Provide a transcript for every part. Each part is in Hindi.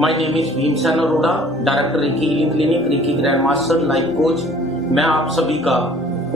My name is Bhimsen Arora, director recce healing clinic, reiki grand master, life coach. मैं आप सभी का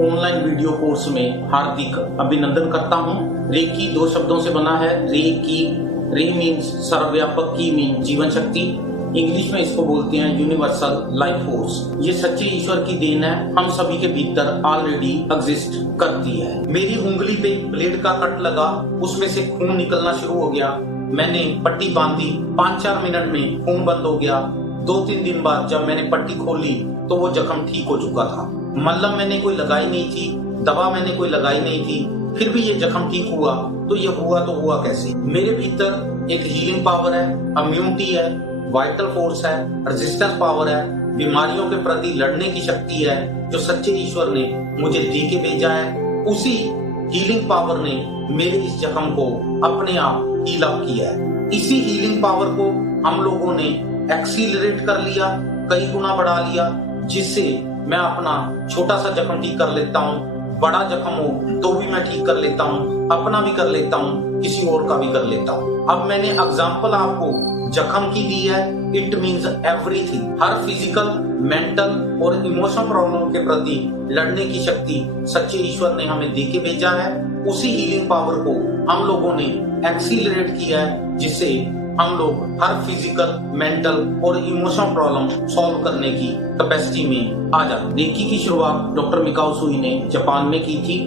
ऑनलाइन वीडियो कोर्स में हार्दिक अभिनंदन करता हूं। रेकी दो शब्दों से बना है, रे मीन्स सर्वव्यापक, की मीन जीवन शक्ति। इंग्लिश में इसको बोलते हैं यूनिवर्सल लाइफ फोर्स। ये सच्चे ईश्वर की देन है, हम सभी के भीतर ऑलरेडी एग्जिस्ट करती है। मेरी उंगली पे ब्लेड का कट लगा, उसमें से खून निकलना शुरू हो गया। मैंने पट्टी बांधी, 5-4 मिनट में खून बंद हो गया। 2-3 दिन बाद जब मैंने पट्टी खोली तो वो जख्म ठीक हो चुका था। मलहम मैंने कोई लगाई नहीं थी, दवा मैंने कोई लगाई नहीं थी, फिर भी ये जख्म ठीक हुआ। तो ये हुआ कैसे? मेरे भीतर एक हीलिंग पावर है, इम्यूनिटी है, वाइटल फोर्स है, रेजिस्टेंस पावर है, बीमारियों के प्रति लड़ने की शक्ति है जो सच्चे ईश्वर ने मुझे दे के भेजा है। उसी हीलिंग पावर ने मेरे इस जख्म को अपने आप हील अप किया है। इसी हीलिंग पावर को हम लोगों ने एक्सीलरेट कर लिया, कई गुना बढ़ा लिया, जिससे मैं अपना छोटा सा जख्म ठीक कर लेता हूँ। बड़ा जख्म हो तो भी मैं ठीक कर लेता हूँ, अपना भी कर लेता हूँ, किसी और का भी कर लेता हूँ। अब मैंने एग्जाम्पल आपको जख्म की दी है। It means everything. Her physical, mental और इमोशनल प्रॉब्लम के प्रति लड़ने की शक्ति सच्चे ईश्वर ने हमें दे के भेजा है। उसी हीलिंग पावर को हम लोगों ने एक्सीलरेट किया है, जिससे हम लोग हर फिजिकल, मेंटल और इमोशनल प्रॉब्लम सॉल्व करने की कैपेसिटी में आ जाते। रेकी की शुरुआत डॉक्टर मिकाओ सुई ने जापान में की थी।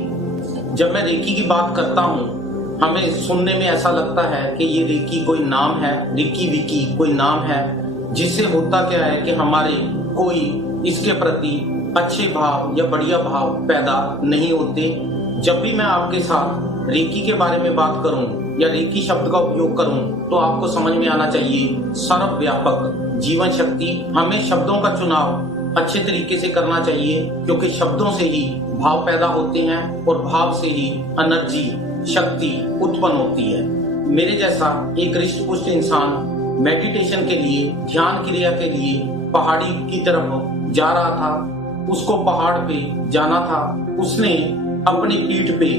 जब मैं रेकी की बात करता हूँ, हमें सुनने में ऐसा लगता है कि ये रेकी कोई नाम है, रेकी विकी कोई नाम है, जिससे होता क्या है कि हमारे कोई इसके प्रति अच्छे भाव या बढ़िया भाव पैदा नहीं होते। जब भी मैं आपके साथ रेकी के बारे में बात करूं या रेकी शब्द का उपयोग करूं तो आपको समझ में आना चाहिए सर्वव्यापक जीवन शक्ति। हमें शब्दों का चुनाव अच्छे तरीके से करना चाहिए, क्योंकि शब्दों से ही भाव पैदा होते हैं और भाव से ही एनर्जी, शक्ति उत्पन्न होती है। मेरे जैसा एक हृष्ट पुष्ट इंसान मेडिटेशन के लिए, ध्यान क्रिया के लिए पहाड़ी की तरफ जा रहा था। उसको पहाड़ पे जाना था। उसने अपनी पीठ पे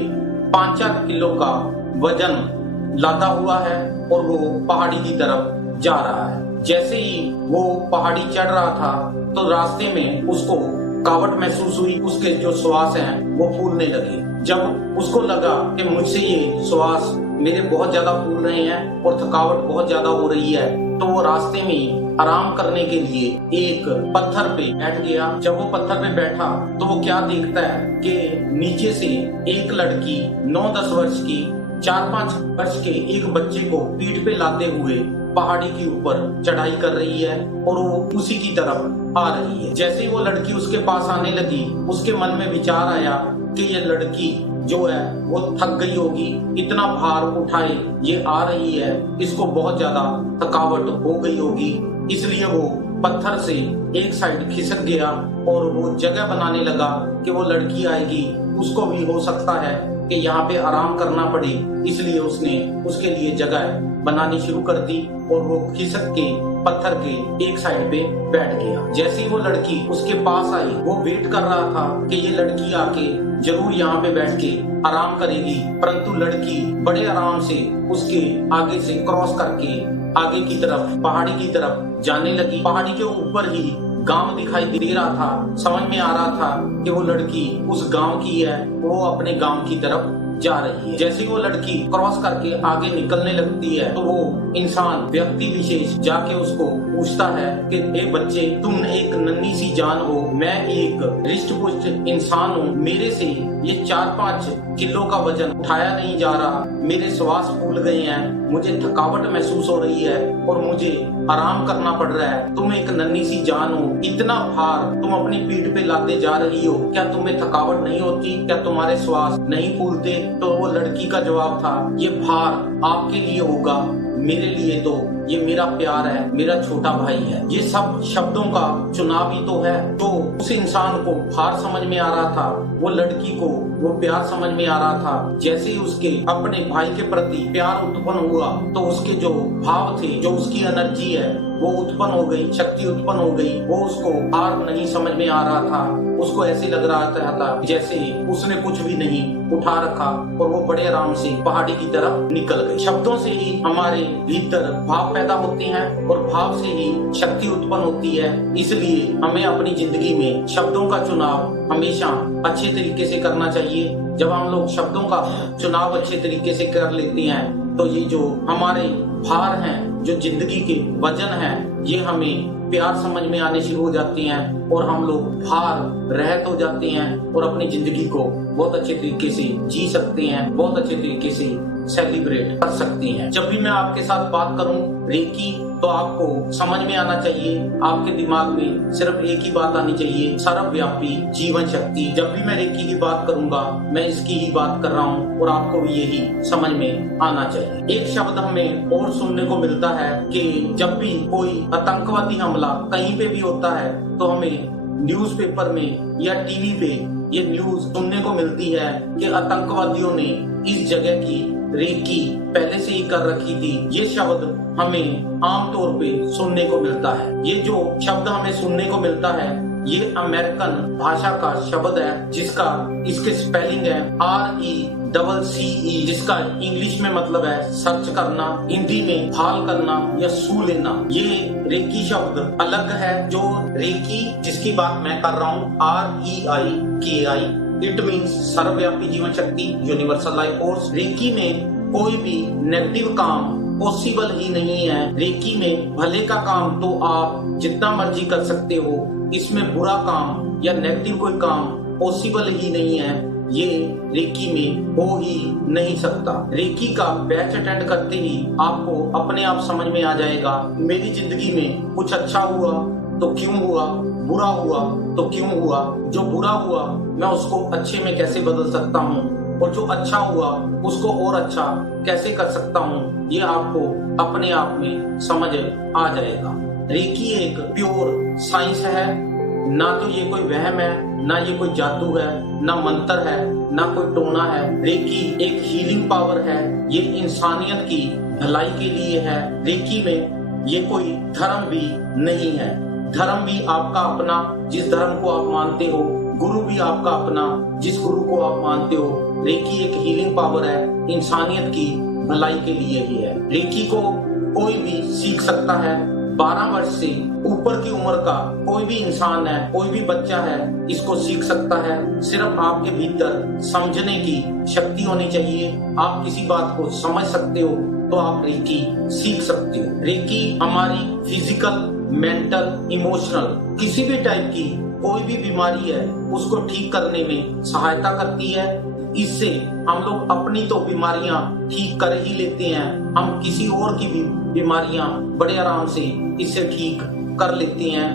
5-4 किलो का वजन लादा हुआ है और वो पहाड़ी की तरफ जा रहा है। जैसे ही वो पहाड़ी चढ़ रहा था तो रास्ते में उसको थकावट महसूस हुई। उसके जो श्वास हैं वो फूलने लगे। जब उसको लगा कि मुझसे ये श्वास मेरे बहुत ज्यादा फूल रहे हैं और थकावट बहुत ज्यादा हो रही है, तो वो रास्ते में आराम करने के लिए एक पत्थर पे बैठ गया। जब वो पत्थर पे बैठा तो वो क्या देखता है कि नीचे से एक लड़की 9-10 वर्ष की 4-5 वर्ष के एक बच्चे को पीठ पे लादे हुए पहाड़ी के ऊपर चढ़ाई कर रही है और वो उसी की तरफ आ रही है। जैसे ही वो लड़की उसके पास आने लगी, उसके मन में विचार आया कि ये लड़की जो है वो थक गई होगी, इतना भार उठाए ये आ रही है, इसको बहुत ज्यादा थकावट हो गई होगी। इसलिए वो पत्थर से एक साइड खिसक गया और वो जगह बनाने लगा कि वो लड़की आएगी, उसको भी हो सकता है कि यहाँ पे आराम करना पड़े। इसलिए उसने उसके लिए जगह बनानी शुरू कर दी और वो खिसक के पत्थर के एक साइड पे बैठ गया। जैसे ही वो लड़की उसके पास आई, वो वेट कर रहा था कि ये लड़की आके जरूर यहाँ पे बैठ के आराम करेगी, परंतु लड़की बड़े आराम से उसके आगे से क्रॉस करके आगे की तरफ, पहाड़ी की तरफ जाने लगी। पहाड़ी के ऊपर ही गांव दिखाई दे रहा था। समझ में आ रहा था कि वो लड़की उस गांव की है, वो अपने गांव की तरफ जा रही है। जैसे वो लड़की क्रॉस करके आगे निकलने लगती है तो वो इंसान, व्यक्ति विशेष जाके उसको पूछता है कि ए बच्चे, तुम एक नन्ही सी जान हो, मैं एक हृष्ट पुष्ट इंसान हूँ, मेरे से ये 4-5 किलो का वजन उठाया नहीं जा रहा, मेरे श्वास फूल गए हैं, मुझे थकावट महसूस हो रही है और मुझे आराम करना पड़ रहा है। तुम एक नन्ही सी जान हो, इतना भार तुम अपनी पीठ पे लादे जा रही हो, क्या तुम्हें थकावट नहीं होती? क्या तुम्हारे श्वास नहीं फूलते? तो वो लड़की का जवाब था, ये भार आपके लिए होगा, मेरे लिए तो ये मेरा प्यार है, मेरा छोटा भाई है। ये सब शब्दों का चुनाव ही तो है। तो उस इंसान को भार समझ में आ रहा था, वो लड़की को वो प्यार समझ में आ रहा था। जैसे ही उसके अपने भाई के प्रति प्यार उत्पन्न हुआ तो उसके जो भाव थे, जो उसकी एनर्जी है वो उत्पन्न हो गई, शक्ति उत्पन्न हो गई। वो उसको भार नहीं समझ में आ रहा था, उसको ऐसे लग रहा था जैसे उसने कुछ भी नहीं उठा रखा और वो बड़े आराम से पहाड़ी की तरफ निकल गई। शब्दों से ही हमारे भीतर भाव पैदा होते हैं और भाव से ही शक्ति उत्पन्न होती है। इसलिए हमें अपनी जिंदगी में शब्दों का चुनाव हमेशा अच्छे तरीके से करना चाहिए। जब हम लोग शब्दों का चुनाव अच्छे तरीके से कर लेते हैं तो ये जो हमारे भार हैं, जो जिंदगी के वजन हैं, ये हमें प्यार समझ में आने शुरू हो जाते हैं और हम लोग भार रहित हो जाते हैं और अपनी जिंदगी को बहुत अच्छे तरीके से जी सकते हैं, बहुत अच्छे तरीके से सेलिब्रेट कर सकते हैं। जब भी मैं आपके साथ बात करूं रेकी, तो आपको समझ में आना चाहिए, आपके दिमाग में सिर्फ एक ही बात आनी चाहिए, सर्वव्यापी जीवन शक्ति। जब भी मैं रेकी की बात करूंगा मैं इसकी ही बात कर रहा हूं और आपको भी यही समझ में आना चाहिए। एक शब्द हमें और सुनने को मिलता है कि जब भी कोई आतंकवादी हमला कहीं पे भी होता है तो हमें न्यूज़पेपर में या टीवी पे ये न्यूज सुनने को मिलती है कि आतंकवादियों ने इस जगह की रेकी पहले से ही कर रखी थी। ये शब्द हमें आमतौर पे सुनने को मिलता है। ये जो शब्द हमें सुनने को मिलता है ये अमेरिकन भाषा का शब्द है, जिसका इसके स्पेलिंग है RECCE, जिसका इंग्लिश में मतलब है सर्च करना, हिंदी में भाल करना या सू लेना। ये रेकी शब्द अलग है। जो रेकी जिसकी बात मैं कर रहा हूँ REIKI, इट मीन्स सर्वव्यापी जीवन शक्ति, यूनिवर्सल लाइफ फोर्स। रेकी में कोई भी नेगेटिव काम पॉसिबल ही नहीं है। रेकी में भले का काम तो आप जितना मर्जी कर सकते हो, इसमें बुरा काम या नेगेटिव कोई काम पॉसिबल ही नहीं है। ये रेकी में हो ही नहीं सकता। रेकी का बैच अटेंड करते ही आपको अपने आप समझ में आ जाएगा मेरी जिंदगी में कुछ अच्छा हुआ तो क्यों हुआ, बुरा हुआ तो क्यों हुआ, जो बुरा हुआ मैं उसको अच्छे में कैसे बदल सकता हूँ और जो अच्छा हुआ उसको और अच्छा कैसे कर सकता हूँ, ये आपको अपने आप में समझ आ जाएगा। रेकी एक प्योर साइंस है, ना तो ये कोई वहम है, ना ये कोई जादू है, ना मंत्र है, ना कोई टोना है। रेकी एक हीलिंग पावर है, ये इंसानियत की भलाई के लिए है। रेकी में ये कोई धर्म भी नहीं है। धर्म भी आपका अपना, जिस धर्म को आप मानते हो, गुरु भी आपका अपना, जिस गुरु को आप मानते हो। रेकी एक हीलिंग पावर है, इंसानियत की भलाई के लिए ही है। रेकी को कोई भी सीख सकता है। 12 वर्ष से ऊपर की उम्र का कोई भी इंसान है, कोई भी बच्चा है, इसको सीख सकता है। सिर्फ आपके भीतर समझने की शक्ति होनी चाहिए। आप किसी बात को समझ सकते हो तो आप रेकी सीख सकते हो। रेकी हमारी फिजिकल, मेंटल, इमोशनल किसी भी टाइप की कोई भी बीमारी है उसको ठीक करने में सहायता करती है। इससे हम लोग अपनी तो बीमारियां ठीक कर ही लेते हैं, हम किसी और की भी बीमारियां बड़े आराम से इससे ठीक कर लेते हैं।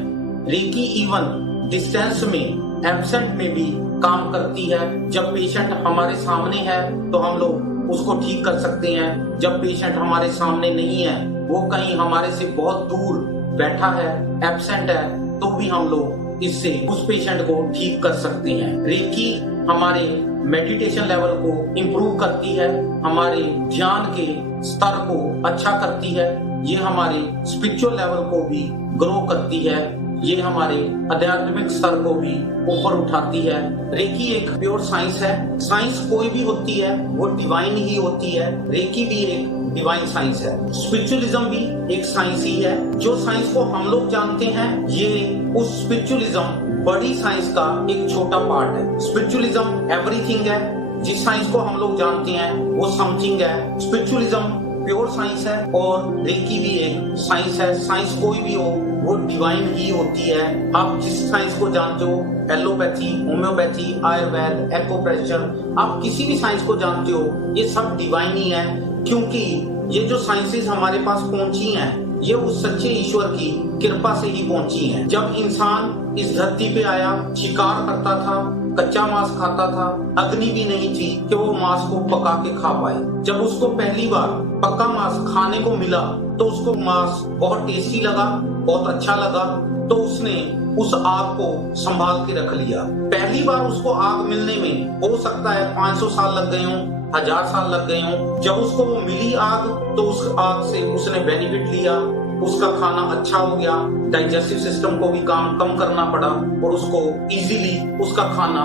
रेकी इवन डिस्टेंस में, एब्सेंट में भी काम करती है। जब पेशेंट हमारे सामने है तो हम लोग उसको ठीक कर सकते हैं। जब पेशेंट हमारे सामने नहीं है, वो कहीं हमारे से बहुत दूर बैठा है, एब्सेंट है, तो भी हम लोग इससे उस पेशेंट को ठीक कर सकते हैं। रेकी हमारे मेडिटेशन लेवल को इम्प्रूव करती है, हमारे ध्यान के स्तर को अच्छा करती है, ये हमारे स्पिरिचुअल लेवल को भी ग्रो करती है, ये हमारे आध्यात्मिक स्तर को भी ऊपर उठाती है। रेकी एक प्योर साइंस है। साइंस कोई भी होती है वो डिवाइन ही होती है। रेकी भी एक डिवाइन साइंस है। स्पिरिचुअलिज्म भी एक साइंस ही है। जो साइंस को हम लोग जानते हैं ये उस स्पिरिचुअलिज्म बड़ी साइंस का एक छोटा पार्ट है। स्पिरिचुअलिज्म एवरीथिंग है। जिस साइंस को हम लोग जानते हैं वो समथिंग है। स्पिरिचुअलिज्म प्योर साइंस है और रेकी भी एक साइंस है। साइंस कोई भी हो वो डिवाइन ही होती है। आप जिस साइंस को जानते हो, एलोपैथी, होम्योपैथी, आयुर्वेद, एक्यूप्रेशर, आप किसी भी साइंस को जानते हो, ये सब डिवाइन ही है। क्योंकि ये जो साइंसेस हमारे पास पहुंची हैं ये उस सच्चे ईश्वर की कृपा से ही पहुंची हैं। जब इंसान इस धरती पे आया, शिकार करता था, कच्चा मांस खाता था, अग्नि भी नहीं थी कि वो मांस को पका के खा पाए। जब उसको पहली बार पका मांस खाने को मिला तो उसको मांस बहुत टेस्टी लगा, बहुत अच्छा लगा, तो उसने उस आग को संभाल के रख लिया। पहली बार उसको आग मिलने में हो सकता है 500 साल लग गए हों, 1000 साल लग गए हों। जब उसको वो मिली आग तो उस आग से उसने बेनिफिट लिया, उसका खाना अच्छा हो गया, डाइजेस्टिव सिस्टम को भी काम कम करना पड़ा और उसको इजीली उसका खाना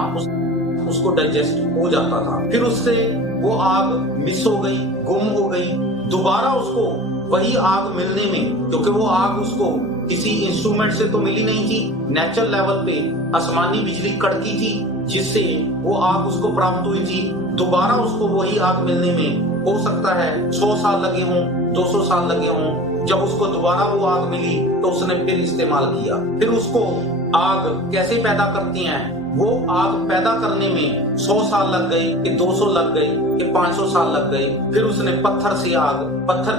उसको डाइजेस्ट हो जाता था। फिर उससे वो आग मिस हो गई, गुम हो गई। दोबारा उसको वही आग मिलने में, क्योंकि वो आग उसको किसी इंस्ट्रूमेंट से तो मिली नहीं थी, नेचुरल लेवल पे आसमानी बिजली कड़की थी जिससे वो आग उसको प्राप्त हुई थी। दोबारा उसको वही आग मिलने में हो सकता है 100 साल लगे हों, 200 साल लगे हों। जब उसको दोबारा वो आग मिली तो उसने फिर इस्तेमाल किया। फिर उसको आग कैसे पैदा करती हैं? वो आग पैदा करने में 100 साल लग गए कि 200 लग गए कि 500 साल लग गए। फिर उसने पत्थर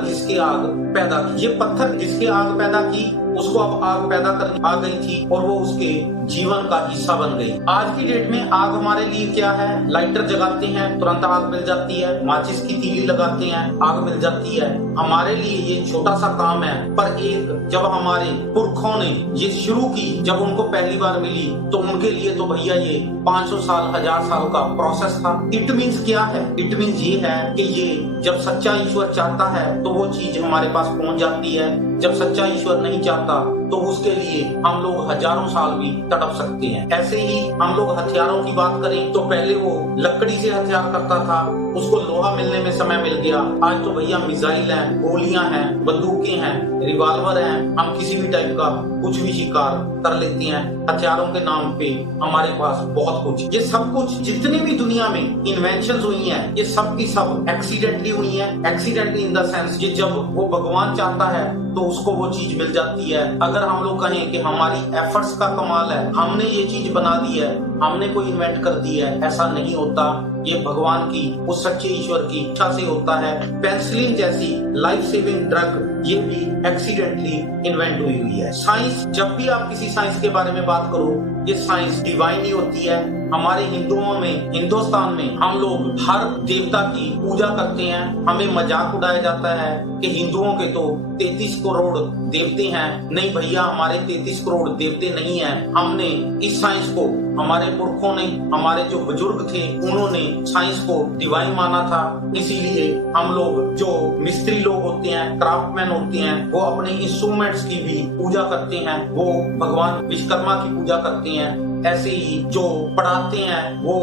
घिस के आग पैदा की। ये पत्थर घिस के आग पैदा की, उसको अब आग पैदा करनी आ गई थी और वो उसके जीवन का हिस्सा बन गई। आज की डेट में आग हमारे लिए क्या है? लाइटर जगाते हैं, तुरंत आग मिल जाती है। माचिस की तीली लगाते हैं, आग मिल जाती है। हमारे लिए ये छोटा सा काम है, पर एक जब हमारे पुरखों ने ये शुरू की, जब उनको पहली बार मिली, तो उनके लिए तो भैया ये 500 साल 1000 साल का प्रोसेस था। इट मीन्स क्या है? इट मीन्स ये है कि ये जब सच्चा ईश्वर चाहता है तो वो चीज हमारे पास पहुंच जाती है। जब सच्चा ईश्वर नहीं चाहता तो उसके लिए हम लोग हजारों साल भी तड़प सकते हैं। ऐसे ही हम लोग हथियारों की बात करें तो पहले वो लकड़ी से हथियार करता था, उसको लोहा मिलने में समय मिल गया। आज तो भैया मिसाइल है, गोलियां हैं, बंदूकें हैं, रिवॉल्वर हैं, हम किसी भी टाइप का कुछ भी शिकार कर लेते हैं। हथियारों के नाम पे हमारे पास बहुत कुछ, ये सब कुछ जितनी भी दुनिया में इन्वेंशंस हुई हैं, ये सब की सब एक्सीडेंटली हुई हैं। एक्सीडेंटली इन द सेंस कि जब वो भगवान चाहता है तो उसको वो चीज मिल जाती है। अगर हम लोग कहें कि हमारी एफर्ट्स का कमाल है, हमने ये चीज बना दी है, हमने कोई इन्वेंट कर दी है, ऐसा नहीं होता। ये भगवान की, उस सच्चे ईश्वर की इच्छा से होता है। पेनिसिलिन जैसी लाइफ सेविंग ड्रग ये भी एक्सीडेंटली इन्वेंट हुई है। साइंस, जब भी आप किसी साइंस के बारे में बात करो, ये साइंस डिवाइन ही होती है। हमारे हिंदुओं में, हिंदुस्तान में हम लोग हर देवता की पूजा करते हैं। हमें मजाक उड़ाया जाता है कि हिंदुओं के तो 33 करोड़ देवते हैं। नहीं भैया, हमारे 33 करोड़ देवते नहीं हैं। हमने इस साइंस को, हमारे पुरखों ने, हमारे जो बुजुर्ग थे, उन्होंने साइंस को डिवाइन माना था। इसीलिए हम लोग, जो मिस्त्री लोग होते हैं, क्राफ्टमैन होते हैं, वो अपने इंस्ट्रूमेंट्स की भी पूजा करते हैं। वो भगवान विश्वकर्मा की पूजा करते हैं। ऐसे ही जो पढ़ाते हैं वो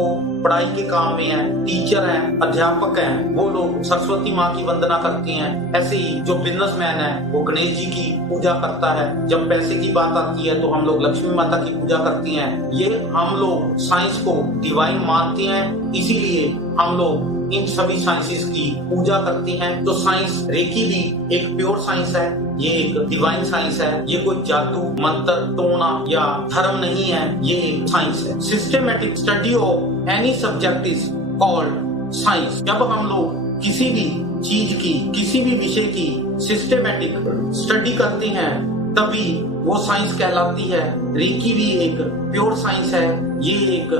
पढ़ाई के काम में है, टीचर हैं, अध्यापक हैं, वो लोग सरस्वती माँ की वंदना करते हैं। ऐसे ही जो बिजनेसमैन है वो गणेश जी की पूजा करता है। जब पैसे की बात आती है तो हम लोग लक्ष्मी माता की पूजा करते हैं। ये हम लोग साइंस को डिवाइन मानते हैं, इसीलिए हम लोग इन सभी साइंसेस की पूजा करते हैं। तो साइंस, रेकी भी एक प्योर साइंस है, ये एक डिवाइन साइंस है। ये कोई जादू, मंत्र, टोना या धर्म नहीं है, ये एक साइंस है। Systematic study of any subject is called science. जब हम लोग किसी भी चीज की, किसी भी विषय की सिस्टमेटिक स्टडी करते हैं तभी वो साइंस कहलाती है। रेकी भी एक प्योर साइंस है, ये एक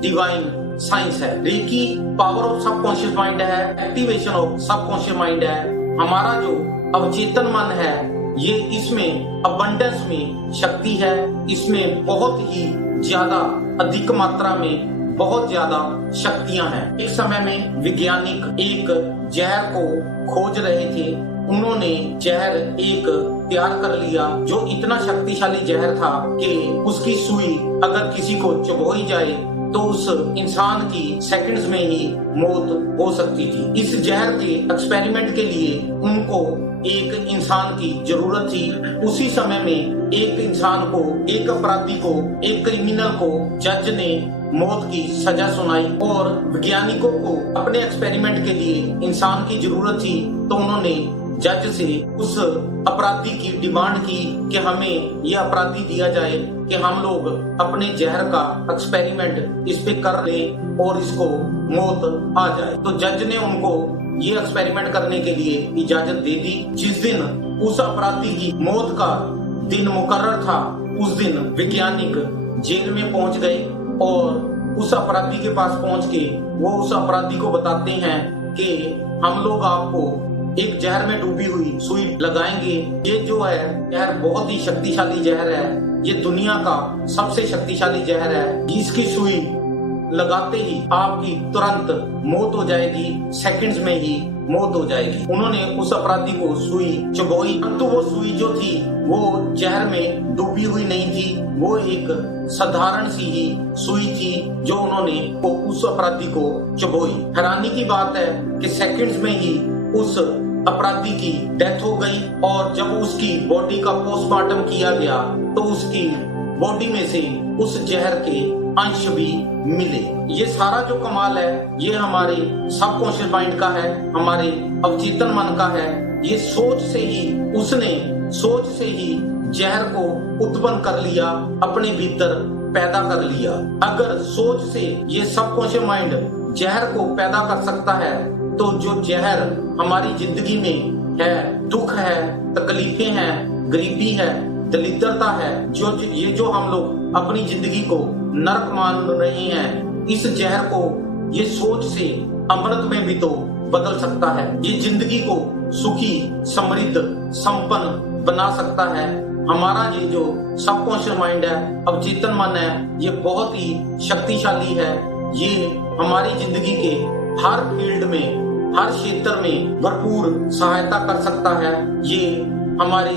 डिवाइन साइंस है। Reiki power of subconscious mind है, एक्टिवेशन ऑफ सबकॉन्शियस माइंड है। हमारा जो अवचेतन मन है, ये इसमें अबंडेंस में शक्ति है। इसमें बहुत ही ज्यादा, अधिक मात्रा में बहुत ज्यादा शक्तियां हैं। एक समय में वैज्ञानिक एक जहर को खोज रहे थे। उन्होंने जहर एक तैयार कर लिया जो इतना शक्तिशाली जहर था कि उसकी सुई अगर किसी को चुभोई जाए तो उस इंसान की सेकंड्स में ही मौत हो सकती थी। इस जहर के एक्सपेरिमेंट के लिए उनको एक इंसान की जरूरत थी। उसी समय में एक इंसान को, एक अपराधी को, एक क्रिमिनल को जज ने मौत की सजा सुनाई और वैज्ञानिकों को अपने एक्सपेरिमेंट के लिए इंसान की जरूरत थी। तो उन्होंने जज से उस अपराधी की डिमांड की कि हमें यह अपराधी दिया जाए कि हम लोग अपने जहर का एक्सपेरिमेंट इस पे कर लें और इसको मौत आ जाए। तो जज ने उनको ये एक्सपेरिमेंट करने के लिए इजाजत दे दी। जिस दिन उस अपराधी की मौत का दिन मुकर्रर था, उस दिन वैज्ञानिक जेल में पहुंच गए और उस अपराधी के पास पहुंच के वो उस अपराधी को बताते हैं कि हम लोग आपको एक जहर में डूबी हुई सुई लगाएंगे। ये जो है जहर बहुत ही शक्तिशाली जहर है, ये दुनिया का सबसे शक्तिशाली जहर है। इसकी सुई लगाते ही आपकी तुरंत मौत हो जाएगी, सेकंड्स में ही मौत हो जाएगी। उन्होंने उस अपराधी को सुई चुभोई, परंतु वो सुई जो थी वो जहर में डूबी हुई नहीं थी। वो एक साधारण सी ही सुई थी जो उन्होंने उस अपराधी को चुभोई। हैरानी की बात है कि सेकंड्स में ही उस अपराधी की डेथ हो गई और जब उसकी बॉडी का पोस्टमार्टम किया गया तो उसकी बॉडी में से उस जहर के अंश भी मिले। ये सारा जो कमाल है ये हमारे सबकॉन्शियस माइंड का है, हमारे अवचेतन मन का है। ये सोच से ही जहर को उत्पन्न कर लिया, अपने भीतर पैदा कर लिया। अगर सोच से ये सबकॉन्शियस माइंड जहर को पैदा कर सकता है तो जो जहर हमारी जिंदगी में है, दुख है, तकलीफें हैं, गरीबी है, दरिद्रता है, जो हम लोग अपनी जिंदगी को नरक मान रहे हैं, इस जहर को ये सोच से अमृत में भी तो बदल सकता है। ये जिंदगी को सुखी, समृद्ध, संपन्न बना सकता है। हमारा ये जो सबकॉन्शियस माइंड है, अवचेतन मन है, ये बहुत ही शक्तिशाली है। ये हमारी जिंदगी के हर फील्ड में, हर क्षेत्र में भरपूर सहायता कर सकता है। ये हमारे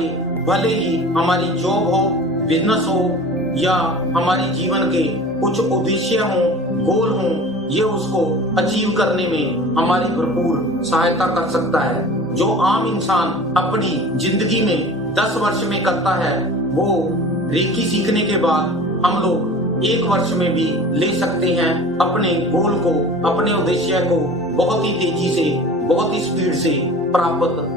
भले ही हमारी जॉब हो, बिजनेस हो या हमारी जीवन के कुछ उद्देश्य हो, गोल हो, ये उसको अचीव करने में हमारी भरपूर सहायता कर सकता है। जो आम इंसान अपनी जिंदगी में 10 वर्ष में करता है, वो रेकी सीखने के बाद हम लोग 1 वर्ष में भी ले सकते हैं। अपने गोल को, अपने उद्देश्य को बहुत ही तेजी से, बहुत ही स्पीड से प्राप्त